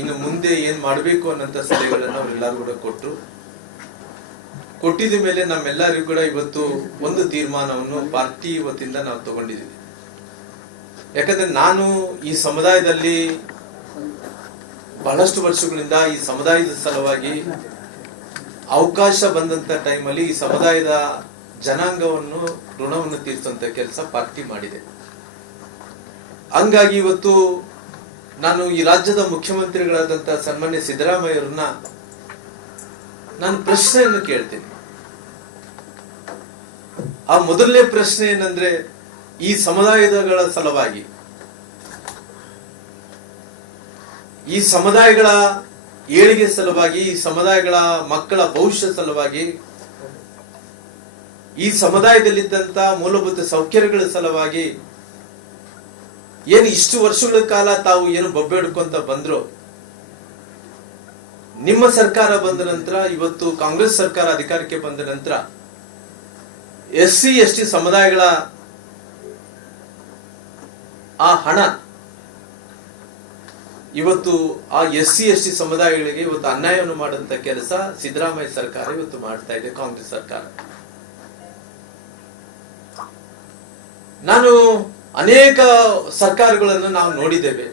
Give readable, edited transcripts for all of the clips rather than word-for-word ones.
ಇನ್ನು ಮುಂದೆ ಏನ್ ಮಾಡಬೇಕು ಅನ್ನೋಂತ ಸಲಹೆಗಳನ್ನ ಅವರೆಲ್ಲರೂ ಕೂಡ ಕೊಟ್ಟಿದ ಮೇಲೆ ನಮ್ಮೆಲ್ಲರಿಗೂ ಕೂಡ ಇವತ್ತು ಒಂದು ತೀರ್ಮಾನವನ್ನು ಪಾರ್ಟಿ ವತಿಯಿಂದ ನಾವು ತಗೊಂಡಿದ್ದೀವಿ. ಯಾಕಂದ್ರೆ ನಾನು ಈ ಸಮುದಾಯದಲ್ಲಿ ಬಹಳಷ್ಟು ವರ್ಷಗಳಿಂದ ಈ ಸಮುದಾಯದ ಸಲುವಾಗಿ ಅವಕಾಶ ಬಂದಂತ ಟೈಮಲ್ಲಿ ಈ ಸಮುದಾಯದ ಜನಾಂಗವನ್ನು ಋಣವನ್ನು ತೀರಿಸುವಂತ ಕೆಲಸ ಪಾರ್ಟಿ ಮಾಡಿದೆ. ಹಂಗಾಗಿ ಇವತ್ತು ನಾನು ಈ ರಾಜ್ಯದ ಮುಖ್ಯಮಂತ್ರಿಗಳಾದಂತ ಸನ್ಮಾನ್ಯ ಸಿದ್ದರಾಮಯ್ಯರನ್ನ ನಾನು ಪ್ರಶ್ನೆಯನ್ನು ಕೇಳ್ತೀನಿ. ಆ ಮೊದಲನೇ ಪ್ರಶ್ನೆ ಏನಂದ್ರೆ, ಈ ಸಮುದಾಯಗಳ ಸಲುವಾಗಿ, ಈ ಸಮುದಾಯಗಳ ಏಳಿಗೆ ಸಲುವಾಗಿ, ಈ ಸಮುದಾಯಗಳ ಮಕ್ಕಳ ಭವಿಷ್ಯ ಸಲುವಾಗಿ, ಈ ಸಮುದಾಯದಲ್ಲಿದ್ದಂತ ಮೂಲಭೂತ ಸೌಕರ್ಯಗಳ ಸಲುವಾಗಿ ಏನು ಇಷ್ಟು ವರ್ಷಗಳ ಕಾಲ ತಾವು ಏನು ಬೊಬ್ಬೆ ಹಿಡ್ಕೊಂತ ಬಂದ್ರು, ನಿಮ್ಮ ಸರ್ಕಾರ ಬಂದ ನಂತರ, ಇವತ್ತು ಕಾಂಗ್ರೆಸ್ ಸರ್ಕಾರ ಅಧಿಕಾರಕ್ಕೆ ಬಂದ ನಂತರ SC ST ಸಮುದಾಯಗಳ ಆ ಹಣ ಇವತ್ತು ಆ SC ST ಸಮುದಾಯಗಳಿಗೆ ಇವತ್ತು ಅನ್ಯಾಯವನ್ನು ಮಾಡುವಂತ ಕೆಲಸ ಸಿದ್ದರಾಮಯ್ಯ ಸರ್ಕಾರ ಇವತ್ತು ಮಾಡ್ತಾ ಇದೆ, ಕಾಂಗ್ರೆಸ್ ಸರ್ಕಾರ. ನಾನು ಅನೇಕ ಸರ್ಕಾರಗಳನ್ನು ನಾವು ನೋಡಿದ್ದೇವೆ.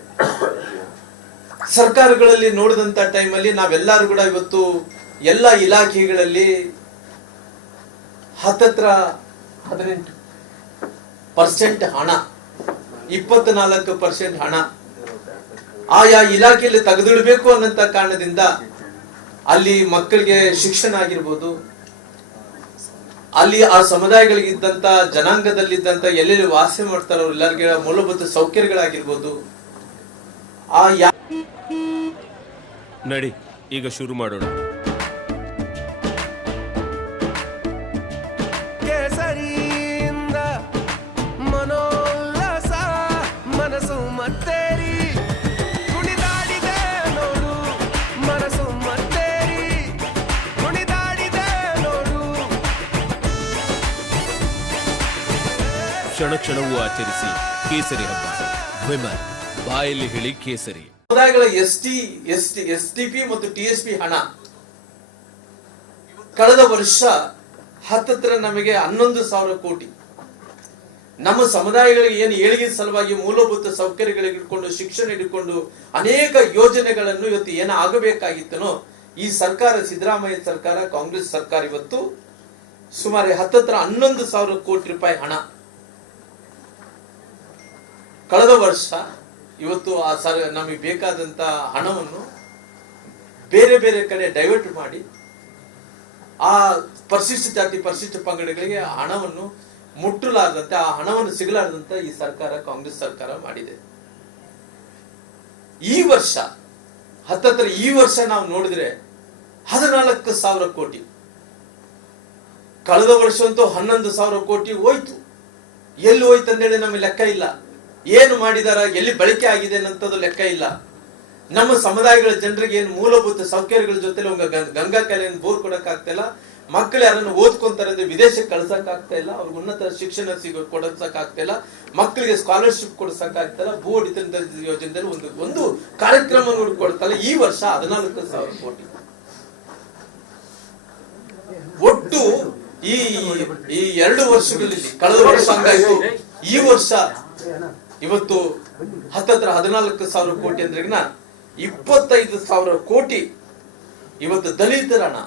ಸರ್ಕಾರಗಳಲ್ಲಿ ನೋಡಿದಂತ ಟೈಮಲ್ಲಿ ನಾವೆಲ್ಲರೂ ಕೂಡ ಇವತ್ತು ಎಲ್ಲ ಇಲಾಖೆಗಳಲ್ಲಿ 18% ಹಣ, 24% ಹಣ ಆಯಾ ಇಲಾಖೆಯಲ್ಲಿ ತೆಗೆದಿಡಬೇಕು ಅನ್ನಂತ ಕಾರಣದಿಂದ ಅಲ್ಲಿ ಮಕ್ಕಳಿಗೆ ಶಿಕ್ಷಣ ಆಗಿರ್ಬೋದು, ಅಲ್ಲಿ ಆ ಸಮುದಾಯಗಳಿಗಿದ್ದಂತ ಜನಾಂಗದಲ್ಲಿದ್ದಂತ ಎಲ್ಲೆಲ್ಲಿ ವಾಸ ಮಾಡ್ತಾರೋ ಎಲ್ಲರಿಗೆ ಮೂಲಭೂತ ಸೌಕರ್ಯಗಳಾಗಿರ್ಬೋದು, ಆ ನಡಿ ಈಗ ಶುರು ಮಾಡೋಣ. ಕೇಸರಿಯಿಂದ ಮನೋಲ್ಲಾಸ ಮನಸ್ಸು ಮತ್ತೇರಿ ಕುಣಿದಾಡಿದೆ ನೋಡು, ಮನಸ್ಸು ಮತ್ತೇರಿ ಕುಣಿದಾಡಿದೆ ನೋಡು. ಕ್ಷಣ ಕ್ಷಣವೂ ಆಚರಿಸಿ ಕೇಸರಿ ಹಬ್ಬ. ವಿಮಲ್ ಬಾಯಲ್ಲಿ ಹೇಳಿ ಕೇಸರಿ. ಸಮುದಾಯಗಳ STP ಮತ್ತು TSP ಹಣ ಕಳೆದ ವರ್ಷ ಹತ್ತತ್ರ ನಮಗೆ 11,000 ಕೋಟಿ ನಮ್ಮ ಸಮುದಾಯಗಳಿಗೆ ಏನು ಏಳಿಗೆ ಸಲುವಾಗಿ ಮೂಲಭೂತ ಸೌಕರ್ಯಗಳಿಗೆ ಇಟ್ಕೊಂಡು, ಶಿಕ್ಷಣ ಇಟ್ಕೊಂಡು ಅನೇಕ ಯೋಜನೆಗಳನ್ನು ಇವತ್ತು ಏನು ಆಗಬೇಕಾಗಿತ್ತನೋ ಈ ಸರ್ಕಾರ, ಸಿದ್ದರಾಮಯ್ಯ ಸರ್ಕಾರ, ಕಾಂಗ್ರೆಸ್ ಸರ್ಕಾರ ಇವತ್ತು ಸುಮಾರು ಹತ್ತತ್ರ 11,000 ಕೋಟಿ ರೂಪಾಯಿ ಹಣ ಕಳೆದ ವರ್ಷ ಇವತ್ತು ಆ ನಮಗೆ ಬೇಕಾದಂತ ಹಣವನ್ನು ಬೇರೆ ಬೇರೆ ಕಡೆ ಡೈವರ್ಟ್ ಮಾಡಿ ಆ ಪರಿಶಿಷ್ಟ ಜಾತಿ ಪರಿಶಿಷ್ಟ ಪಂಗಡಗಳಿಗೆ ಹಣವನ್ನು ಮುಟ್ಟಲಾರದಂತೆ, ಆ ಹಣವನ್ನು ಸಿಗಲಾರದಂತೆ ಈ ಸರ್ಕಾರ, ಕಾಂಗ್ರೆಸ್ ಸರ್ಕಾರ ಮಾಡಿದೆ. ಈ ವರ್ಷ ಹತ್ತತ್ರ ಈ ವರ್ಷ ನಾವು ನೋಡಿದ್ರೆ 14,000 ಕೋಟಿ, ಕಳೆದ ವರ್ಷ ಅಂತೂ 11,000 ಕೋಟಿ ಹೋಯ್ತು. ಎಲ್ಲಿ ಹೋಯ್ತು ಅಂತೇಳಿ ನಮಗೆ ಲೆಕ್ಕ ಇಲ್ಲ. ಏನು ಮಾಡಿದಾರ, ಎಲ್ಲಿ ಬಳಕೆ ಆಗಿದೆ ಅನ್ನೋದು ಲೆಕ್ಕ ಇಲ್ಲ. ನಮ್ಮ ಸಮುದಾಯಗಳ ಜನರಿಗೆ ಏನು ಮೂಲಭೂತ ಸೌಕರ್ಯಗಳ ಜೊತೆ ಗಂಗಾ ಕಲೆಯನ್ನು ಬೋರ್ ಕೊಡಕ್ ಆಗ್ತಾ ಇಲ್ಲ, ಮಕ್ಕಳು ಯಾರನ್ನು ಓದ್ಕೊಂತಾರೆ ಅಂದ್ರೆ ವಿದೇಶಕ್ಕೆ ಕಳ್ಸಕ್ ಆಗ್ತಾ ಇಲ್ಲ, ಅವ್ರಿಗೆ ಉನ್ನತ ಶಿಕ್ಷಣ ಕೊಡಸಕ್ ಆಗ್ತಾ ಇಲ್ಲ, ಮಕ್ಕಳಿಗೆ ಸ್ಕಾಲರ್ಶಿಪ್ ಕೊಡ್ಸಕ್ ಆಗ್ತಾ ಇಲ್ಲ, ಭೂ ಒಡೆತನ ಯೋಜನೆಯಲ್ಲಿ ಒಂದು ಕಾರ್ಯಕ್ರಮ ಕೊಡ್ತಲ್ಲ. ಈ ವರ್ಷ 14,000 ಕೋಟಿ ಒಟ್ಟು ಈ 2 ವರ್ಷಗಳಲ್ಲಿ, ಕಳೆದ ವರ್ಷ ಹಂಗಾಯ್ತು, ಈ ವರ್ಷ ಇವತ್ತು ಹತ್ತತ್ರ 14,000 ಕೋಟಿ ಅಂದ್ರೆ 25,000 ಕೋಟಿ ಇವತ್ತು ದಲಿತರ ಹಣ.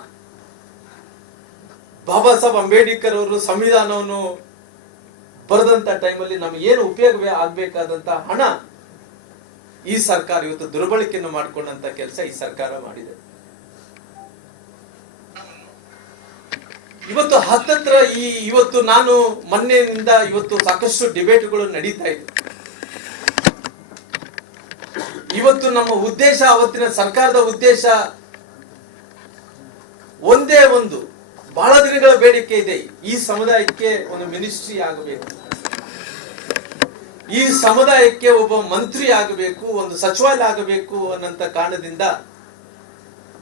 ಬಾಬಾ ಸಾಹೇಬ್ ಅಂಬೇಡ್ಕರ್ ಅವರು ಸಂವಿಧಾನವನ್ನು ಬರೆದಂತ ಟೈಮಲ್ಲಿ ನಮ್ಗೆ ಏನು ಉಪಯೋಗವೇ ಆಗ್ಬೇಕಾದಂತ ಹಣ ಈ ಸರ್ಕಾರ ಇವತ್ತು ದುರ್ಬಳಕೆಯನ್ನು ಮಾಡಿಕೊಂಡಂತ ಕೆಲಸ ಈ ಸರ್ಕಾರ ಮಾಡಿದೆ. ಇವತ್ತು ಹತ್ತತ್ರ ಇವತ್ತು ನಾನು ಮೊನ್ನೆಯಿಂದ ಇವತ್ತು ಸಾಕಷ್ಟು ಡಿಬೇಟ್ಗಳು ನಡೀತಾ ಇದೆ. ಇವತ್ತು ನಮ್ಮ ಉದ್ದೇಶ, ಅವತ್ತಿನ ಸರ್ಕಾರದ ಉದ್ದೇಶ ಒಂದೇ ಒಂದು, ಬಹಳ ದಿನಗಳ ಬೇಡಿಕೆ ಇದೆ, ಈ ಸಮುದಾಯಕ್ಕೆ ಒಂದು ಮಿನಿಸ್ಟ್ರಿ ಆಗಬೇಕು, ಈ ಸಮುದಾಯಕ್ಕೆ ಒಬ್ಬ ಮಂತ್ರಿ ಆಗಬೇಕು, ಒಂದು ಸಚಿವಾಲಯ ಆಗಬೇಕು ಅನ್ನಂತ ಕಾರಣದಿಂದ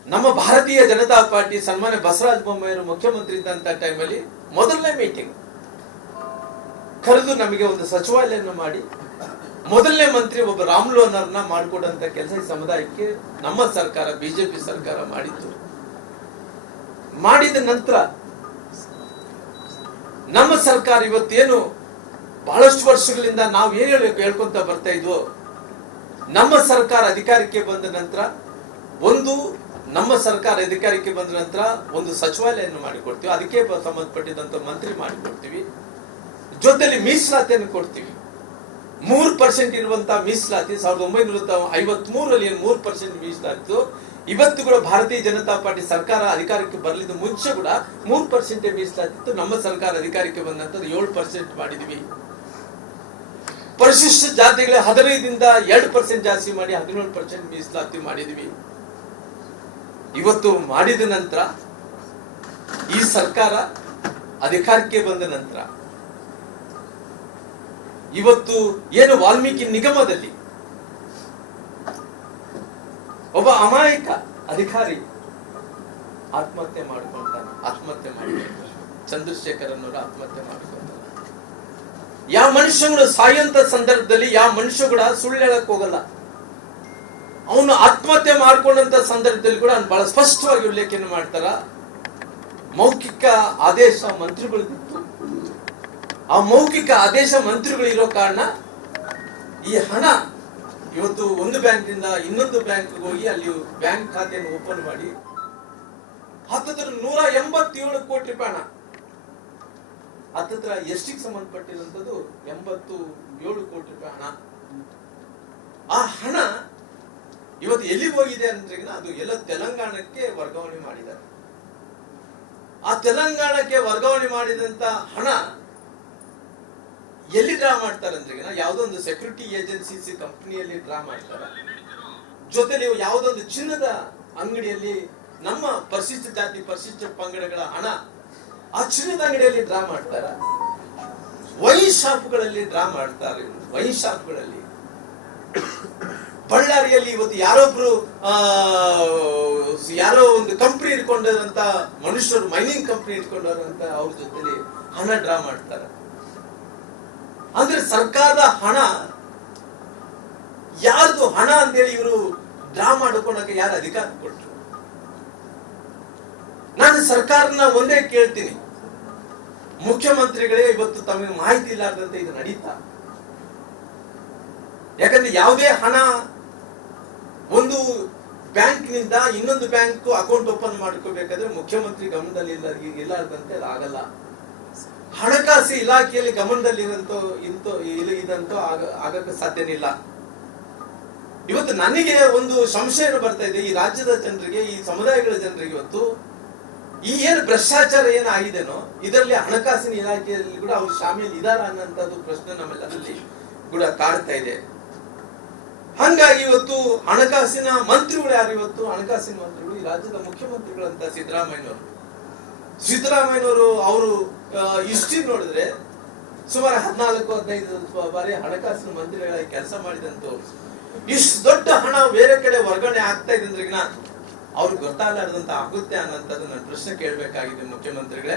ನಮ್ಮ ಭಾರತೀಯ ಜನತಾ ಪಾರ್ಟಿ ಸನ್ಮಾನ್ಯ ಬಸವರಾಜ ಬೊಮ್ಮಾಯಿಯವರು ಮುಖ್ಯಮಂತ್ರಿ ಇದ್ದಂತ ಟೈಮಲ್ಲಿ ಮೊದಲನೇ ಮೀಟಿಂಗ್ ಕರೆದು ನಮಗೆ ಒಂದು ಸಚಿವಾಲಯವನ್ನು ಮಾಡಿ ಮೊದಲನೇ ಮಂತ್ರಿ ಒಬ್ಬ ರಾಮ್ಲು ಅನ್ನೋರ್ನ ಮಾಡಿಕೊಡಂತ ಕೆಲಸ ಈ ಸಮುದಾಯಕ್ಕೆ ನಮ್ಮ ಸರ್ಕಾರ, ಬಿಜೆಪಿ ಸರ್ಕಾರ ಮಾಡಿತ್ತು. ಮಾಡಿದ ನಂತರ ನಮ್ಮ ಸರ್ಕಾರ ಇವತ್ತೇನು ಬಹಳಷ್ಟು ವರ್ಷಗಳಿಂದ ನಾವು ಏನ್ ಹೇಳ್ಕೊಂತ ಬರ್ತಾ ಇದ್ವೋ, ನಮ್ಮ ಸರ್ಕಾರ ಅಧಿಕಾರಕ್ಕೆ ಬಂದ ನಂತರ ನಮ್ಮ ಸರ್ಕಾರ ಅಧಿಕಾರಕ್ಕೆ ಬಂದ ನಂತರ ಒಂದು ಸಚಿವಾಲಯವನ್ನು ಮಾಡಿಕೊಡ್ತೀವಿ, ಅದಕ್ಕೆ ಸಂಬಂಧಪಟ್ಟಿದಂತ ಮಂತ್ರಿ ಮಾಡಿಕೊಡ್ತೀವಿ, ಜೊತೆಲಿ ಮೀಸಲಾತಿಯನ್ನು ಕೊಡ್ತೀವಿ. 3% ಇರುವಂತಹ ಮೀಸಲಾತಿ 1953ರಲ್ಲಿ 3% ಮೀಸಲಾತಿ ಇವತ್ತು ಕೂಡ ಭಾರತೀಯ ಜನತಾ ಪಾರ್ಟಿ ಸರ್ಕಾರ ಅಧಿಕಾರಕ್ಕೆ ಬರಲಿದ್ದು ಮುಂಚೆ ಕೂಡ 3% ಮೀಸಲಾತಿತ್ತು. ನಮ್ಮ ಸರ್ಕಾರ ಅಧಿಕಾರಕ್ಕೆ ಬಂದ ನಂತರ 7% ಮಾಡಿದ್ವಿ. ಪರಿಶಿಷ್ಟ ಜಾತಿಗಳ 15ರಿಂದ 2% ಜಾಸ್ತಿ ಮಾಡಿ 17% ಮೀಸಲಾತಿ ಮಾಡಿದ್ವಿ. ಇವತ್ತು ಮಾಡಿದ ನಂತರ ಈ ಸರ್ಕಾರ ಅಧಿಕಾರಕ್ಕೆ ಬಂದ ನಂತರ ಇವತ್ತು ಏನು ವಾಲ್ಮೀಕಿ ನಿಗಮದಲ್ಲಿ ಒಬ್ಬ ಅಮಾಯಕ ಅಧಿಕಾರಿ ಆತ್ಮಹತ್ಯೆ ಮಾಡಿಕೊಂಡಾನೆ. ಚಂದ್ರಶೇಖರ್ ಅನ್ನೋರು ಆತ್ಮಹತ್ಯೆ ಮಾಡಿಕೊಂಡ. ಯಾವ ಮನುಷ್ಯ ಕೂಡ ಸಾಯುವಂತ ಸಂದರ್ಭದಲ್ಲಿ ಯಾವ ಮನುಷ್ಯ ಕೂಡ ಸುಳ್ಳು ಹೇಳಕ್ ಹೋಗಲ್ಲ. ಅವನು ಆತ್ಮಹತ್ಯೆ ಮಾಡ್ಕೊಂಡಂತ ಸಂದರ್ಭದಲ್ಲಿ ಕೂಡ ಬಹಳ ಸ್ಪಷ್ಟವಾಗಿ ಉಲ್ಲೇಖನ ಮಾಡ್ತಾರ. ಮೌಖಿಕ ಆದೇಶ ಮಂತ್ರಿಗಳಿತ್ತು. ಆ ಮೌಖಿಕ ಆದೇಶ ಮಂತ್ರಿಗಳು ಇರೋ ಕಾರಣ ಈ ಹಣ ಇವತ್ತು ಒಂದು ಬ್ಯಾಂಕಿಂದ ಇನ್ನೊಂದು ಬ್ಯಾಂಕ್ ಹೋಗಿ ಅಲ್ಲಿ ಬ್ಯಾಂಕ್ ಖಾತೆಯನ್ನು ಓಪನ್ ಮಾಡಿ 187 ಕೋಟಿ ರೂಪಾಯಿ ಹಣ ಎಷ್ಟಿಗೆ ಸಂಬಂಧಪಟ್ಟಿರುವಂತದ್ದು 87 ಕೋಟಿ ರೂಪಾಯಿ ಹಣ. ಆ ಹಣ ಇವತ್ತು ಎಲ್ಲಿಗೆ ಹೋಗಿದೆ ಅಂದ್ರೆ ಅದು ಎಲ್ಲ ತೆಲಂಗಾಣಕ್ಕೆ ವರ್ಗಾವಣೆ ಮಾಡಿದ್ದಾರೆ. ಆ ತೆಲಂಗಾಣಕ್ಕೆ ವರ್ಗಾವಣೆ ಮಾಡಿದಂತ ಹಣ ಎಲ್ಲಿ ಡ್ರಾ ಮಾಡ್ತಾರೆ ಅಂದ್ರೆ ಯಾವುದೋ ಒಂದು ಸೆಕ್ಯೂರಿಟಿ ಏಜೆನ್ಸಿ ಕಂಪನಿಯಲ್ಲಿ ಡ್ರಾ ಮಾಡ್ತಾರೆ. ಜೊತೆಲಿ ಯಾವುದೋ ಒಂದು ಚಿನ್ನದ ಅಂಗಡಿಯಲ್ಲಿ ನಮ್ಮ ಪರಿಶಿಷ್ಟ ಜಾತಿ ಪರಿಶಿಷ್ಟ ಪಂಗಡಗಳ ಹಣ ಆ ಚಿನ್ನದ ಅಂಗಡಿಯಲ್ಲಿ ಡ್ರಾ ಮಾಡ್ತಾರೆ. ವೈನ್ ಶಾಪ್ಗಳಲ್ಲಿ ಡ್ರಾ ಮಾಡ್ತಾರೆ. ವೈನ್ ಶಾಪ್ಗಳಲ್ಲಿ ಬಳ್ಳಾರಿಯಲ್ಲಿ ಇವತ್ತು ಯಾರೋ ಒಂದು ಕಂಪನಿ ಇಟ್ಕೊಂಡಿರುವಂತ ಮನುಷ್ಯರು, ಮೈನಿಂಗ್ ಕಂಪನಿ ಇಟ್ಕೊಂಡಿರುವಂತ ಅವ್ರ ಜೊತೆಲಿ ಹಣ ಡ್ರಾ ಮಾಡ್ತಾರೆ. ಅಂದ್ರೆ ಸರ್ಕಾರದ ಹಣ ಯಾರ್ದು ಹಣ ಅಂತೇಳಿ ಇವರು ಡ್ರಾ ಮಾಡಿಕೊಂಡಾಗ ಯಾರು ಅಧಿಕಾರ ಕೊಟ್ಟರು? ನಾನು ಸರ್ಕಾರನ ಒಂದೇ ಕೇಳ್ತೀನಿ, ಮುಖ್ಯಮಂತ್ರಿಗಳೇ ಇವತ್ತು ತಮಗೆ ಮಾಹಿತಿ ಇಲ್ಲಾರ್ದಂತೆ ಇದು ನಡೀತಾ? ಯಾಕಂದ್ರೆ ಯಾವುದೇ ಹಣ ಒಂದು ಬ್ಯಾಂಕ್ನಿಂದ ಇನ್ನೊಂದು ಬ್ಯಾಂಕ್ ಅಕೌಂಟ್ ಓಪನ್ ಮಾಡ್ಕೋಬೇಕಾದ್ರೆ ಮುಖ್ಯಮಂತ್ರಿ ಗಮನದಲ್ಲಿ ಇಲ್ಲಾರ್ದಂತೆ ಆಗಲ್ಲ. ಹಣಕಾಸು ಇಲಾಖೆಯಲ್ಲಿ ಗಮನದಲ್ಲಿ ಇದಂತೂ ಆಗಕ್ಕೆ ಸಾಧ್ಯನೇ ಇಲ್ಲ. ಇವತ್ತು ನನಗೆ ಒಂದು ಸಂಶಯ ಬರ್ತಾ ಇದೆ, ಈ ರಾಜ್ಯದ ಜನರಿಗೆ, ಈ ಸಮುದಾಯಗಳ ಜನರಿಗೆ ಇವತ್ತು ಈ ಏನು ಭ್ರಷ್ಟಾಚಾರ ಏನಾಗಿದೆನೋ ಇದರಲ್ಲಿ ಹಣಕಾಸಿನ ಇಲಾಖೆಯಲ್ಲಿ ಕೂಡ ಅವರು ಶಾಮೀಲ್ ಇದಾರ ಅನ್ನೋಂಥದ್ದು ಪ್ರಶ್ನೆ ನಮ್ಮೆಲ್ಲರಲ್ಲಿ ಕೂಡ ಕಾಡ್ತಾ ಇದೆ. ಹಂಗಾಗಿ ಇವತ್ತು ಹಣಕಾಸಿನ ಮಂತ್ರಿಗಳು ಯಾರು? ಇವತ್ತು ಹಣಕಾಸಿನ ಮಂತ್ರಿಗಳು ಈ ರಾಜ್ಯದ ಮುಖ್ಯಮಂತ್ರಿಗಳಂತ ಸಿದ್ದರಾಮಯ್ಯನವರು ಅವರು ಹಿಸ್ಟ್ರಿ ನೋಡಿದ್ರೆ ಸುಮಾರು 14-15 ಬಾರಿ ಹಣಕಾಸಿನ ಮಂತ್ರಿಗಳಾಗಿ ಕೆಲಸ ಮಾಡಿದಂತವ್ರು. ಇಷ್ಟು ದೊಡ್ಡ ಹಣ ಬೇರೆ ಕಡೆ ವರ್ಗಾವಣೆ ಆಗ್ತಾ ಇದೆ ಅಂದ್ರೆ ಅವ್ರಿಗೆ ಗೊತ್ತಾಗಲಾರ್ದಂತ ಆಗುತ್ತೆ ಅನ್ನೋಂಥದ್ದು ನಾನು ಪ್ರಶ್ನೆ ಕೇಳಬೇಕಾಗಿದೆ ಮುಖ್ಯಮಂತ್ರಿಗಳೇ.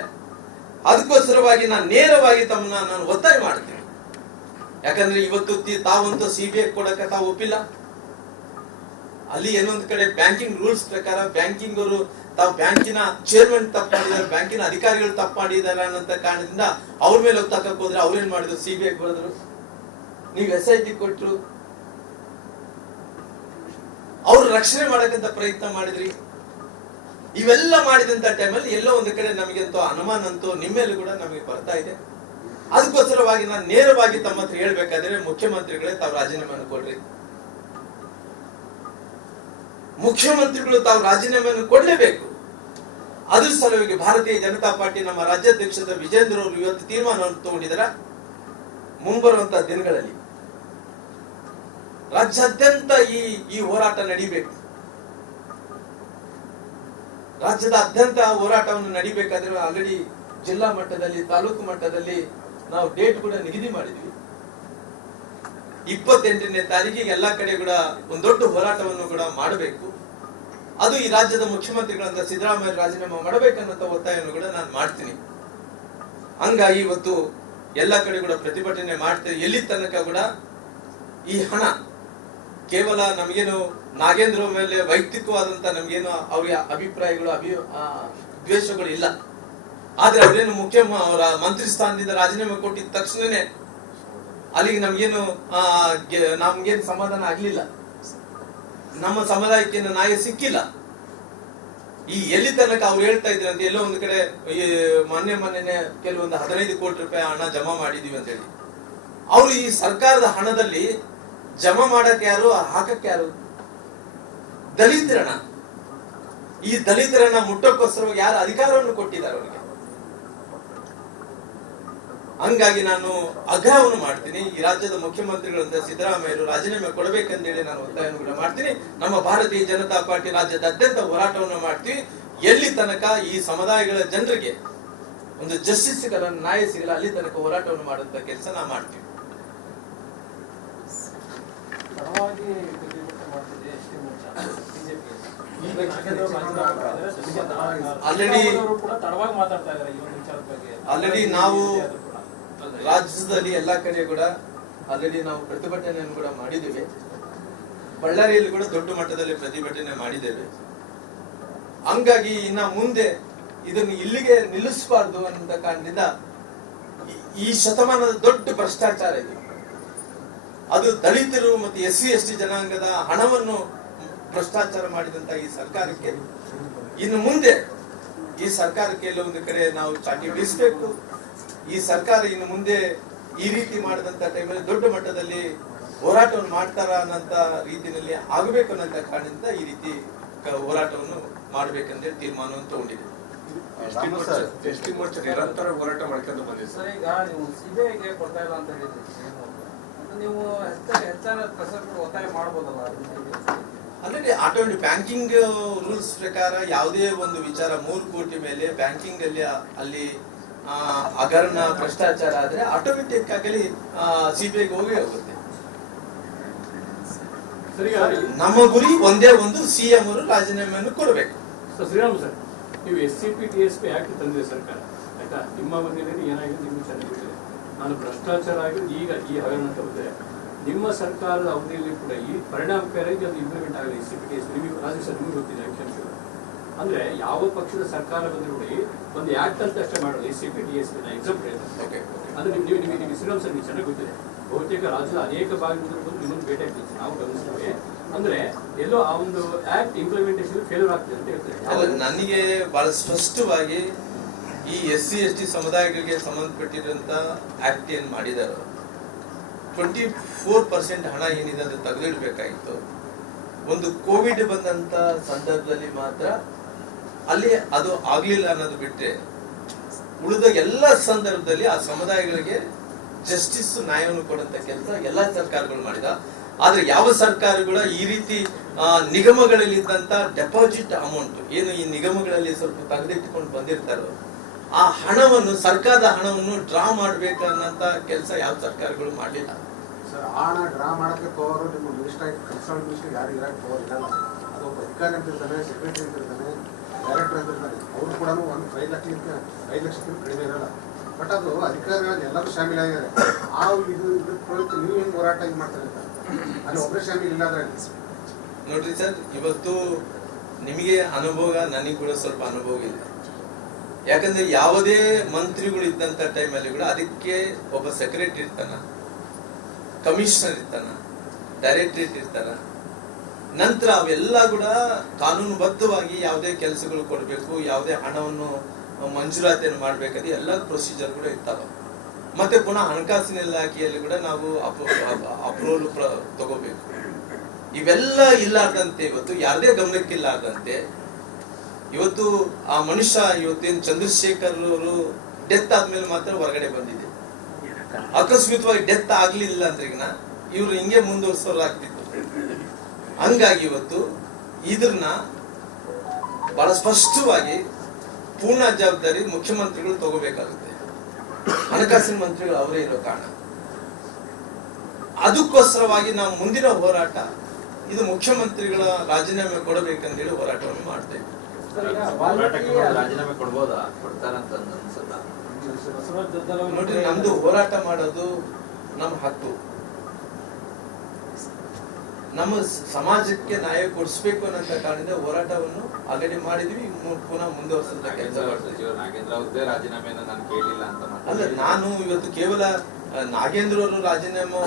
ಅದಕ್ಕೋಸ್ಕರವಾಗಿ ನಾನು ನೇರವಾಗಿ ತಮ್ಮನ್ನ ನಾನು ಒತ್ತಾಯ ಮಾಡ್ತೀನಿ. ಯಾಕಂದ್ರೆ ಇವತ್ತು ತಾವಂತೂ ಸಿಬಿಐ ಕೊಡಕ್ಕೆ ತಾವು ಒಪ್ಪಿಲ್ಲ. ಅಲ್ಲಿ ಏನೊಂದು ಕಡೆ ಬ್ಯಾಂಕಿಂಗ್ ರೂಲ್ಸ್ ಪ್ರಕಾರ ಬ್ಯಾಂಕಿಂಗ್ ಅವರು ತಾವು ಬ್ಯಾಂಕಿನ ಚೇರ್ಮನ್ ತಪ್ಪು ಮಾಡಿದ್ದಾರೆ, ಬ್ಯಾಂಕಿನ ಅಧಿಕಾರಿಗಳು ತಪ್ಪು ಮಾಡಿದ್ದಾರೆ ಅನ್ನೋ ಕಾರಣದಿಂದ ಅವ್ರ ಮೇಲೆ ಒತ್ತಾಕಕ್ಕೆ ಹೋದ್ರೆ ಅವ್ರೇನ್ ಮಾಡಿದ್ರು? ಸಿಬಿಐ ಬರೆದ್ರು, ನೀವು SIT ಕೊಟ್ರು, ಅವ್ರು ರಕ್ಷಣೆ ಮಾಡಕ್ಕಂತ ಪ್ರಯತ್ನ ಮಾಡಿದ್ರಿ. ಇವೆಲ್ಲ ಮಾಡಿದಂತ ಟೈಮಲ್ಲಿ ಎಲ್ಲೋ ಒಂದು ಕಡೆ ನಮಗಂತೂ ಅನುಮಾನ ಅಂತೂ ನಿಮ್ಮೇಲೂ ಕೂಡ ನಮಗೆ ಬರ್ತಾ ಇದೆ. ಅದಕ್ಕೋಸ್ಕರವಾಗಿ ನಾನು ನೇರವಾಗಿ ತಮ್ಮ ಹತ್ರ ಹೇಳ್ಬೇಕಾದ್ರೆ ಮುಖ್ಯಮಂತ್ರಿಗಳೇ ತಾವು ರಾಜೀನಾಮೆಯನ್ನು ಕೊಡ್ರಿ. ಮುಖ್ಯಮಂತ್ರಿಗಳು ತಾವು ರಾಜೀನಾಮೆಯನ್ನು ಕೊಡ್ಲೇಬೇಕು. ಅದ್ರ ಸಲುವಾಗಿ ಭಾರತೀಯ ಜನತಾ ಪಾರ್ಟಿ ನಮ್ಮ ರಾಜ್ಯಾಧ್ಯಕ್ಷದ ವಿಜೇಂದ್ರ ಅವರು ಇವತ್ತು ತೀರ್ಮಾನವನ್ನು ತಗೊಂಡಿದ್ದಾರೆ. ಮುಂಬರುವಂತಹ ದಿನಗಳಲ್ಲಿ ರಾಜ್ಯಾದ್ಯಂತ ಈ ಹೋರಾಟ ನಡೀಬೇಕು. ರಾಜ್ಯದಾದ್ಯಂತ ಹೋರಾಟವನ್ನು ನಡಿಬೇಕಾದ್ರೆ ಆಲ್ರೆಡಿ ಜಿಲ್ಲಾ ಮಟ್ಟದಲ್ಲಿ, ತಾಲೂಕು ಮಟ್ಟದಲ್ಲಿ ನಾವು ಡೇಟ್ ಕೂಡ ನಿಗದಿ ಮಾಡಿದ್ವಿ. 28ನೇ ತಾರೀಕಿಗೆ ಎಲ್ಲಾ ಕಡೆ ಕೂಡ ಒಂದು ದೊಡ್ಡ ಹೋರಾಟವನ್ನು ಕೂಡ ಮಾಡಬೇಕು. ಅದು ಈ ರಾಜ್ಯದ ಮುಖ್ಯಮಂತ್ರಿಗಳಂತ ಸಿದ್ದರಾಮಯ್ಯ ರಾಜೀನಾಮೆ ಮಾಡಬೇಕನ್ನೋ ಒತ್ತಾಯವನ್ನು ಕೂಡ ನಾನು ಮಾಡ್ತೀನಿ. ಹಂಗಾಗಿ ಇವತ್ತು ಎಲ್ಲಾ ಕಡೆ ಕೂಡ ಪ್ರತಿಭಟನೆ ಮಾಡ್ತೇವೆ. ಎಲ್ಲಿ ತನಕ ಕೂಡ ಈ ಹಣ ಕೇವಲ ನಮಗೇನು ನಾಗೇಂದ್ರ ಮೇಲೆ ವೈಯಕ್ತಿಕವಾದಂತ ನಮಗೇನು ಅವ್ರಿಗೆ ಅಭಿಪ್ರಾಯಗಳು ದ್ವೇಷಗಳು ಇಲ್ಲ. ಆದ್ರೆ ಅವ್ರೇನು ಅವರ ಮಂತ್ರಿ ಸ್ಥಾನದಿಂದ ರಾಜೀನಾಮೆ ಕೊಟ್ಟಿದ ತಕ್ಷಣನೇ ಅಲ್ಲಿಗೆ ನಮ್ಗೇನು ಸಮಾಧಾನ ಆಗ್ಲಿಲ್ಲ. ನಮ್ಮ ಸಮುದಾಯಕ್ಕೆ ನ್ಯಾಯ ಸಿಕ್ಕಿಲ್ಲ. ಈ ಎಲ್ಲಿ ತನಕ ಅವ್ರು ಹೇಳ್ತಾ ಇದ್ರು ಅಂತ ಎಲ್ಲೋ ಒಂದು ಕಡೆ ಮೊನ್ನೆ ಕೆಲವೊಂದು 15 ಕೋಟಿ ರೂಪಾಯಿ ಹಣ ಜಮಾ ಮಾಡಿದೀವಿ ಅಂತ ಹೇಳಿ, ಅವ್ರು ಈ ಸರ್ಕಾರದ ಹಣದಲ್ಲಿ ಜಮಾ ಮಾಡಕ್ ಯಾರು, ಹಾಕಕ್ ಯಾರು? ದಲಿತರಣ. ಈ ದಲಿತರನ್ನ ಮುಟ್ಟಕ್ಕೋಸ್ಕರ ಯಾರು ಅಧಿಕಾರವನ್ನು ಕೊಟ್ಟಿದ್ದಾರೆ ಅವರಿಗೆ? ಹಂಗಾಗಿ ನಾನು ಆಗ್ರಹವನ್ನು ಮಾಡ್ತೀನಿ, ಈ ರಾಜ್ಯದ ಮುಖ್ಯಮಂತ್ರಿಗಳಂತ ಸಿದ್ದರಾಮಯ್ಯರು ರಾಜೀನಾಮೆ ಕೊಡಬೇಕಂತೇಳಿ ನಾನು ಒತ್ತಾಯವನ್ನು ಕೂಡ ಮಾಡ್ತೀನಿ. ನಮ್ಮ ಭಾರತೀಯ ಜನತಾ ಪಾರ್ಟಿ ರಾಜ್ಯದಾದ್ಯಂತ ಹೋರಾಟವನ್ನು ಮಾಡ್ತೀವಿ. ಎಲ್ಲಿ ತನಕ ಈ ಸಮುದಾಯಗಳ ಜನರಿಗೆ ಒಂದು ಜಸ್ಟಿಸ್ ಸಿಗಲ್ಲ, ನ್ಯಾಯ ಸಿಗಲ್ಲ, ಅಲ್ಲಿ ತನಕ ಹೋರಾಟವನ್ನು ಮಾಡುವಂತ ಕೆಲಸ ನಾವು ಮಾಡ್ತೀವಿ. ಆಲ್ರೆಡಿ ನಾವು ರಾಜ್ಯದಲ್ಲಿ ಎಲ್ಲಾ ಕಡೆ ಕೂಡ ಆಲ್ರೆಡಿ ನಾವು ಪ್ರತಿಭಟನೆಯನ್ನು ಕೂಡ ಮಾಡಿದ್ದೇವೆ. ಬಳ್ಳಾರಿಯಲ್ಲಿ ಕೂಡ ದೊಡ್ಡ ಮಟ್ಟದಲ್ಲಿ ಪ್ರತಿಭಟನೆ ಮಾಡಿದ್ದೇವೆ. ಹಂಗಾಗಿ ಇನ್ನ ಮುಂದೆ ಇದನ್ನು ಇಲ್ಲಿಗೆ ನಿಲ್ಲಿಸಬಾರ್ದು ಅನ್ನೋ ಕಾರಣದಿಂದ ಈ ಶತಮಾನದ ದೊಡ್ಡ ಭ್ರಷ್ಟಾಚಾರ ಇದೆ. ಅದು ದಲಿತರು ಮತ್ತು SC/ST ಜನಾಂಗದ ಹಣವನ್ನು ಭ್ರಷ್ಟಾಚಾರ ಮಾಡಿದಂತ ಈ ಸರ್ಕಾರಕ್ಕೆ ಇನ್ನು ಮುಂದೆ ಈ ಸರ್ಕಾರಕ್ಕೆ ಎಲ್ಲ ಒಂದು ಕಡೆ ನಾವು ಚಾಟಿ ಬೀಸಬೇಕು. ಈ ಸರ್ಕಾರ ಇನ್ನು ಮುಂದೆ ಈ ರೀತಿ ಮಾಡಿದಂತ ಟೈಮಲ್ಲಿ ದೊಡ್ಡ ಮಟ್ಟದಲ್ಲಿ ಹೋರಾಟವನ್ನು ಮಾಡ್ತಾರ ಅನ್ನಂತ ರೀತಿಯಲ್ಲಿ ಆಗಬೇಕು ಅನ್ನೋ ಕಾರಣದಿಂದ ಈ ರೀತಿ ಹೋರಾಟವನ್ನು ಮಾಡ್ಬೇಕಂತೇಳಿ ತೀರ್ಮಾನವನ್ನು ತಗೊಂಡಿದೆ. ನಿರಂತರ ಹೋರಾಟ ಮಾಡ್ಕೊಂಡು ಬಂದಿದೆ ಸರ್. ಈಗ ನೀವು CBIಗೆ ಕೊಡ್ತಾ ಇಲ್ಲ ಅಂತ ಹೇಳಿದ್ರಿ, ನೀವು ಹೆಚ್ಚಾನ ಪ್ರಸಕ್ತ ಒತ್ತಾಯ ಮಾಡಬಹುದಲ್ಲ? ಆಲ್ರೆಡಿ ಆಟೋಮೆಟಿಕ್ ಬ್ಯಾಂಕಿಂಗ್ ರೂಲ್ಸ್ ಪ್ರಕಾರ ಯಾವುದೇ ಒಂದು ವಿಚಾರ 3 ಕೋಟಿ ಮೇಲೆ ಬ್ಯಾಂಕಿಂಗ್ ಅಲ್ಲಿ ಹಗರಣ ಭ್ರಷ್ಟಾಚಾರ ಆದ್ರೆ ಆಟೋಮೆಟಿಕ್ ಆಗಲಿ CBIಗೆ ಹೋಗುತ್ತೆ. ನಮ್ಮ ಗುರಿ ಒಂದೇ ಒಂದು, CM ಅವರು ರಾಜೀನಾಮೆಯನ್ನು ಕೊಡಬೇಕು. ಶ್ರೀರಾಮ್ ಸರ್, ನೀವು SCP TSP ಆಕ್ಟ್ ತಂದಿದೆ ಸರ್ಕಾರ, ಆಯ್ತಾ? ನಿಮ್ಮ ಮನೆಯಲ್ಲಿ ಏನಾಗಿದೆ ನಿಮ್ಗೆ ಚೆನ್ನಾಗಿ ಗೊತ್ತಿದೆ. ನಾನು ಭ್ರಷ್ಟಾಚಾರ ಆಗಿ ಈಗ ಈ ಹಗರಣ ಅಂತ ಬಂದರೆ ನಿಮ್ಮ ಸರ್ಕಾರದ ಅವಧಿಯಲ್ಲಿ ಕೂಡ ಈ ಪರಿಣಾಮಕಾರಿಯಾಗಿ ಅದು ಇಂಪ್ಲಿಮೆಂಟ್ ಆಗಲಿ. SCP TSP ನಿಮಗೆ ರಾಜ್ಯ ಸರ್ ನಿಮಗೆ ಗೊತ್ತಿದೆ ಅಂಶಗಳು. ಅಂದ್ರೆ ಯಾವ ಪಕ್ಷದ ಸರ್ಕಾರ ಬಂದರೂ ಕೂಡ ಒಂದು ಆಕ್ಟ್ ಅಂತ ಅಷ್ಟೇ ಮಾಡೋದು. SCP TSP ನ ಎಕ್ಸಾಂಪಲ್ ಹೇಳ್ತಾರೆ. ಅಂದ್ರೆ ನಿಮಗೆ ಶ್ರೀರಾಮ್ ಸರ್ ನಿಮಗೆ ಚೆನ್ನಾಗಿ ಗೊತ್ತಿದೆ. ಬಹುತೇಕ ರಾಜ್ಯದ ಅನೇಕ ಭಾಗದಿಂದ ಬಂದು ನಿಮ್ಮನ್ನು ಭೇಟಿ ಆಗ್ತಿತ್ತು, ನಾವು ಗಮನಿಸ್ತೇವೆ. ಅಂದ್ರೆ ಎಲ್ಲೋ ಆ ಒಂದು ಆಕ್ಟ್ ಇಂಪ್ಲಿಮೆಂಟೇಷನ್ ಫೇಲ್ಯೂರ್ ಆಗ್ತದೆ ಅಂತ ಹೇಳ್ತಾರೆ. ನನಗೆ ಬಹಳ ಸ್ಪಷ್ಟವಾಗಿ ಈ SC/ST ಸಮುದಾಯಗಳಿಗೆ ಸಂಬಂಧಪಟ್ಟಿರುವಂತ ಆಕ್ಟ್ ಏನ್ ಮಾಡಿದಾರೋ 24% ಹಣ ಏನಿದೆ ಅದು ತೆಗೆದಿಡ್ಬೇಕಾಗಿತ್ತು. ಒಂದು ಕೋವಿಡ್ ಬಂದಂತ ಸಂದರ್ಭದಲ್ಲಿ ಮಾತ್ರ ಅಲ್ಲಿ ಅದು ಆಗ್ಲಿಲ್ಲ ಅನ್ನೋದು ಬಿಟ್ರೆ ಉಳಿದ ಎಲ್ಲ ಸಂದರ್ಭದಲ್ಲಿ ಆ ಸಮುದಾಯಗಳಿಗೆ ಜಸ್ಟಿಸ್ ನ್ಯಾಯವನ್ನು ಕೊಡುವಂತ ಕೆಲಸ ಎಲ್ಲಾ ಸರ್ಕಾರಗಳು ಮಾಡಿದ. ಆದ್ರೆ ಯಾವ ಸರ್ಕಾರ ಕೂಡ ಈ ರೀತಿ ನಿಗಮಗಳಲ್ಲಿ ಇದ್ದಂತ ಡೆಪಾಸಿಟ್ ಅಮೌಂಟ್ ಏನು ಈ ನಿಗಮಗಳಲ್ಲಿ ಸ್ವಲ್ಪ ತೆಗೆದಿಟ್ಟುಕೊಂಡು ಬಂದಿರ್ತಾರೋ ಆ ಹಣವನ್ನು, ಸರ್ಕಾರದ ಹಣವನ್ನು ಡ್ರಾ ಮಾಡ್ಬೇಕನ್ನಂತ ಕೆಲಸ ಯಾವ ಸರ್ಕಾರಗಳು ಮಾಡಲಿಲ್ಲ. ಸರ್, ಆ ಹಣ ಡ್ರಾ ಮಾಡಕ್ಕೆ ಪವರ್ ನಿಮ್ಮ ಮಿನಿಸ್ಟರ್ ಕನ್ಸಲ್ಟ್ ಮಿನಿಸ್ಟರ್ ಯಾರು ಇರಕ್ಕೆ ಪವರ್ ಇರಲ್ಲ. ಅದು ಒಬ್ಬ ಅಧಿಕಾರಿ ಅಂತ ಇರ್ತಾನೆ, ಸೆಕ್ರೆಟರಿ ಅಂತ ಇರ್ತಾನೆ, ಡೈರೆಕ್ಟರ್ ಅಂತ ಇರ್ತಾನೆ. ಅವರು ಕೂಡ 5 ಲಕ್ಷಕ್ಕಿಂತ ಕಡಿಮೆ ಇರಲ್ಲ. ಬಟ್ ಅದು ಅಧಿಕಾರಿಗಳಲ್ಲಿ ಎಲ್ಲರೂ ಶಾಮೀಲಾಗಿದ್ದಾರೆ. ಆ ಇದು ನೀವು ಹೆಂಗ್ ಹೋರಾಟ ಹಿಂಗ್ ಮಾಡ್ತಾರೆ ಅಂತ ಅಲ್ಲಿ ಒಬ್ಬರೇ ಶಾಮೀಲ್ ಇಲ್ಲ. ನೋಡ್ರಿ ಸರ್, ಇವತ್ತು ನಿಮಗೆ ಅನುಭವ, ನನಗೆ ಕೂಡ ಸ್ವಲ್ಪ ಅನುಭವ ಇದೆ. ಯಾಕಂದ್ರೆ ಯಾವುದೇ ಮಂತ್ರಿಗಳು ಇದ್ದಂತ ಟೈಮಲ್ಲಿ ಕೂಡ ಅದಕ್ಕೆ ಒಬ್ಬ ಸೆಕ್ರೆಟರಿ ಇರ್ತಾನ, ಕಮಿಷನರ್ ಇರ್ತಾನ, ಡೈರೆಕ್ಟರೇಟ್ ಇರ್ತಾನ. ನಂತರ ಅವೆಲ್ಲ ಕೂಡ ಕಾನೂನುಬದ್ಧವಾಗಿ ಯಾವುದೇ ಕೆಲಸಗಳು ಕೊಡಬೇಕು, ಯಾವುದೇ ಹಣವನ್ನು ಮಂಜೂರಾತಿಯನ್ನು ಮಾಡ್ಬೇಕಾದ್ರೆ ಎಲ್ಲ ಪ್ರೊಸೀಜರ್ ಕೂಡ ಇರ್ತಾವ. ಮತ್ತೆ ಪುನಃ ಹಣಕಾಸಿನ ಇಲಾಖೆಯಲ್ಲಿ ಕೂಡ ನಾವು ಅಪ್ರೂವಲ್ ತಗೋಬೇಕು. ಇವೆಲ್ಲ ಇಲ್ಲಾರ್ದಂತೆ ಇವತ್ತು ಯಾವುದೇ ಗಮನಕ್ಕಿಲ್ಲಾರ್ದಂತೆ ಇವತ್ತು ಆ ಮನುಷ್ಯ ಇವತ್ತೇನು ಚಂದ್ರಶೇಖರ್ ಅವರು ಡೆತ್ ಆದ್ಮೇಲೆ ಮಾತ್ರ ಹೊರಗಡೆ ಬಂದಿದೆ. ಅಕಸ್ಮಿತವಾಗಿ ಡೆತ್ ಆಗ್ಲಿಲ್ಲ ಅಂದ್ರೆ ಇವ್ರು ಹಿಂಗೆ ಮುಂದುವರ್ಸೋರಾಗ್ತಿತ್ತು. ಹಂಗಾಗಿ ಇವತ್ತು ಇದನ್ನ ಬಹಳ ಸ್ಪಷ್ಟವಾಗಿ ಪೂರ್ಣ ಜವಾಬ್ದಾರಿ ಮುಖ್ಯಮಂತ್ರಿಗಳು ತಗೋಬೇಕಾಗುತ್ತೆ. ಹಣಕಾಸಿನ ಮಂತ್ರಿಗಳು ಅವರೇ ಇರೋ ಕಾರಣ ಅದಕ್ಕೋಸ್ಕರವಾಗಿ ನಾವು ಮುಂದಿನ ಹೋರಾಟ ಇದು ಮುಖ್ಯಮಂತ್ರಿಗಳ ರಾಜೀನಾಮೆ ಕೊಡಬೇಕಂತೇಳಿ ಹೋರಾಟವನ್ನು ಮಾಡ್ತೇವೆ. ರಾಜೀನಾಮೆ ಕೊಡ್ಬೋದಾ, ಕೊಡ್ತಾರಂತ ನೋಡ್ರಿ, ನಮ್ದು ಹೋರಾಟ ಮಾಡೋದು ನಮ್ಮ ಹಕ್ಕು. ನಮ್ಮ ಸಮಾಜಕ್ಕೆ ನ್ಯಾಯ ಕೊಡಿಸ್ಬೇಕು ಅನ್ನೋ ಕಾರಣದಿಂದ ಹೋರಾಟವನ್ನು ಆಲ್ರೆಡಿ ಮಾಡಿದ್ವಿ, ಪುನಃ ಮುಂದುವರಿಸಿದ ಕೆಲಸ ಮಾಡ್ತೀವಿ. ನಾಗೇಂದ್ರ ಅವ್ರದ್ದೇ ರಾಜೀನಾಮೆಯನ್ನು ನಾನು ಕೇಳಿಲ್ಲ ಅಂತ ಅಲ್ಲ, ನಾನು ಇವತ್ತು ಕೇವಲ ನಾಗೇಂದ್ರ ಅವರು ರಾಜೀನಾಮೆ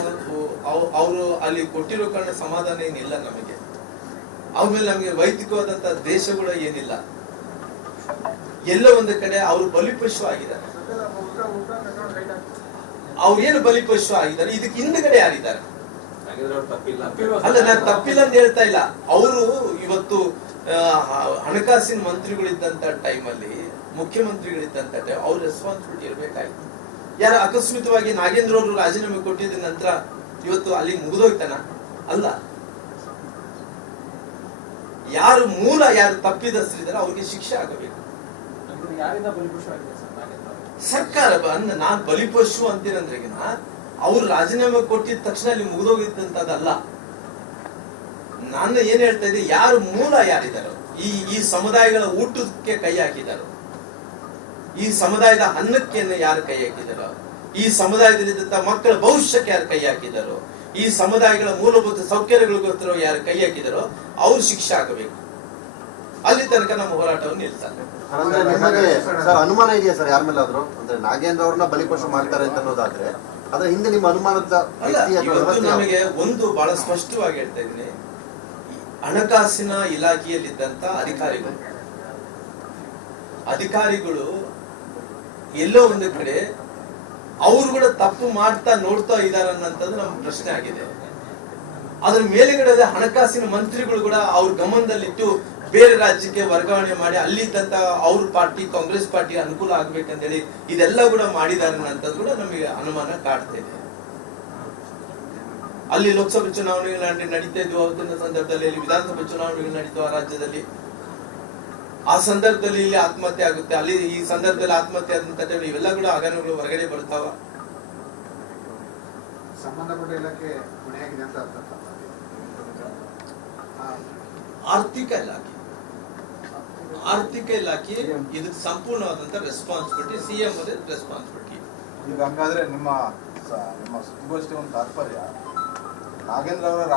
ಅವರು ಅಲ್ಲಿ ಕೊಟ್ಟಿರೋ ಕಾರಣ ಸಮಾಧಾನ ಏನಿಲ್ಲ ನಮಗೆ. ಅವ್ರ ಮೇಲೆ ನಮಗೆ ವೈಯಕ್ತಿಕವಾದಂತ ದೇಶಗಳು ಏನಿಲ್ಲ. ಎಲ್ಲ ಒಂದು ಕಡೆ ಅವರು ಬಲಿಪಶು ಆಗಿದ್ದಾರೆ. ಅವ್ರು ಏನು ಬಲಿಪಶು ಆಗಿದ್ದಾರೆ, ಇದಕ್ಕೆ ಹಿಂದ್ಗಡೆ ಯಾರಿದ್ದಾರೆ? ನಾಗೇಂದ್ರ ಅವ್ರು ತಪ್ಪಿಲ್ಲ ಅಲ್ಲ, ನಾನು ತಪ್ಪಿಲ್ಲ ಅಂತ ಹೇಳ್ತಾ ಇಲ್ಲ. ಅವರು ಇವತ್ತು ಹಣಕಾಸಿನ ಮಂತ್ರಿಗಳಿದ್ದಂತ ಟೈಮಲ್ಲಿ, ಮುಖ್ಯಮಂತ್ರಿಗಳಿದ್ದಂತ ಟೈಮ್ ಅವ್ರ ರೆಸ್ಪಾನ್ಸಿಬಿಲಿಟಿ ಇರ್ಬೇಕಾಯ್ತು. ಯಾರ ಅಕಸ್ಮಿತವಾಗಿ ನಾಗೇಂದ್ರ ಅವರು ರಾಜೀನಾಮೆ ಕೊಟ್ಟಿದ್ದ ನಂತರ ಇವತ್ತು ಅಲ್ಲಿ ಮುಗಿದೋಗ್ತಾನ? ಅಲ್ಲ, ಯಾರು ಮೂಲ, ಯಾರು ತಪ್ಪಿದಸ್ಥರಿದ್ದಾರೆ ಅವ್ರಿಗೆ ಶಿಕ್ಷೆ ಆಗಬೇಕು. ಯಾರಿಂದ ಬಲಿಪಶು ಆಗಿದೆ ಸರ್ ನಾಗೇಂದ್ರ? ಸರ್ಕಾರ ನಾನ್ ಬಲಿಪಶು ಅಂತೀರಂದ್ರೆಗಿನ ಅವ್ರು ರಾಜೀನಾಮೆ ಕೊಟ್ಟಿದ ತಕ್ಷಣ ಅಲ್ಲಿ ಮುಗಿದೋಗಿದ್ದಂತದಲ್ಲ. ನಾನು ಏನ್ ಹೇಳ್ತಾ ಇದ್ದೆ, ಯಾರು ಮೂಲ ಯಾರಿದ್ದಾರೋ, ಈ ಸಮುದಾಯಗಳ ಊಟಕ್ಕೆ ಕೈ ಹಾಕಿದಾರೋ, ಈ ಸಮುದಾಯದ ಅನ್ನಕ್ಕೆ ಯಾರು ಕೈ ಹಾಕಿದಾರೋ, ಈ ಸಮುದಾಯದಲ್ಲಿದ್ದಂತ ಮಕ್ಕಳ ಭವಿಷ್ಯಕ್ಕೆ ಯಾರು ಕೈ ಹಾಕಿದಾರೋ, ಈ ಸಮುದಾಯಗಳ ಮೂಲಭೂತ ಸೌಕರ್ಯಗಳಿಗೋಸ್ಕರ ಯಾರು ಕೈ ಹಾಕಿದಾರೋ ಅವ್ರು ಶಿಕ್ಷೆ ಆಗಬೇಕು. ಅಲ್ಲಿ ತನಕ ನಮ್ಮ ಹೋರಾಟವನ್ನು ನಿಲ್ತಾರೆ. ಅಂದ್ರೆ ನಿಮಗೆ ಸರ್ ಅನುಮಾನ ಇದೆಯಾ ಸರ್ ಯಾರ ಮೇಲಾದ್ರೂ? ಅಂದ್ರೆ ನಾಗೇಂದ್ರ ಅವ್ರನ್ನ ಬಲಿಪಶು ಮಾಡ್ತಾರೆ ಅಂತ ಅನ್ನೋದಾದ್ರೆ ಅದ್ರ ಹಿಂದೆ ನಿಮ್ಮ ಅನುಮಾನದ ಇವತ್ತು ನಮಗೆ ಒಂದು ಬಹಳ ಸ್ಪಷ್ಟವಾಗಿ ಹೇಳ್ತಾ ಇದ್ದೀನಿ, ಹಣಕಾಸಿನ ಇಲಾಖೆಯಲ್ಲಿದ್ದಂತ ಅಧಿಕಾರಿಗಳು ಎಲ್ಲೋ ಒಂದು ಕಡೆ ಅವರು ಕೂಡ ತಪ್ಪು ಮಾಡ್ತಾ ನೋಡ್ತಾ ಇದಾರೆ ಅನ್ನೋಂಥದ್ದು ನಮ್ಮ ಪ್ರಶ್ನೆ ಆಗಿದೆ. ಅದ್ರ ಮೇಲೆಗಡೆ ಹಣಕಾಸಿನ ಮಂತ್ರಿಗಳು ಕೂಡ ಅವ್ರ ಗಮನದಲ್ಲಿಟ್ಟು ಬೇರೆ ರಾಜ್ಯಕ್ಕೆ ವರ್ಗಾವಣೆ ಮಾಡಿ ಅಲ್ಲಿದ್ದಂತ ಅವ್ರ ಪಾರ್ಟಿ, ಕಾಂಗ್ರೆಸ್ ಪಾರ್ಟಿ ಅನುಕೂಲ ಆಗ್ಬೇಕಂತೇಳಿ ಇದೆಲ್ಲ ಕೂಡ ಮಾಡಿದ್ದಾರೆ ಅನ್ನೋಂಥದ್ದು ಕೂಡ ನಮಗೆ ಅನುಮಾನ ಕಾಡ್ತಾ ಇದೆ. ಅಲ್ಲಿ ಲೋಕಸಭೆ ಚುನಾವಣೆಗಳು ನಡೀತಾ ಇದ್ವು, ಅವತ್ತಿನ ಸಂದರ್ಭದಲ್ಲಿ ವಿಧಾನಸಭೆ ಚುನಾವಣೆಗಳು ನಡೀತಾವ ರಾಜ್ಯದಲ್ಲಿ. ಆ ಸಂದರ್ಭದಲ್ಲಿ ಇಲ್ಲಿ ಆತ್ಮಹತ್ಯೆ ಆಗುತ್ತೆ, ಅಲ್ಲಿ ಈ ಸಂದರ್ಭದಲ್ಲಿ ಆತ್ಮಹತ್ಯೆ ಆದಂತ ಇವೆಲ್ಲ ಕೂಡ ಹಗರಣಗಳು ಹೊರಗಡೆ ಬರ್ತಾವ. ಸಂಬಂಧಪಟ್ಟ ಇಲಾಖೆ ಹೊಣೆಯಾಗಿದೆ ಅಂತ ಅರ್ಥ. ಆರ್ಥಿಕ ಇಲಾಖೆ ಇದಕ್ಕೆ ಸಂಪೂರ್ಣವಾದಂತ ರೆಸ್ಪಾನ್ಸಿಬಿಲಿಟಿ, ಸಿಎಂ ರೆಸ್ಪಾನ್ಸಿಬಿಲಿಟಿ. ಈಗ ಹಂಗಾದ್ರೆ ನಿಮ್ಮ ಸುದ್ದಿಗೋಷ್ಠಿ ಒಂದು ತಾತ್ಪರ್ಯ ನಾಗೇಂದ್ರ ಅವರ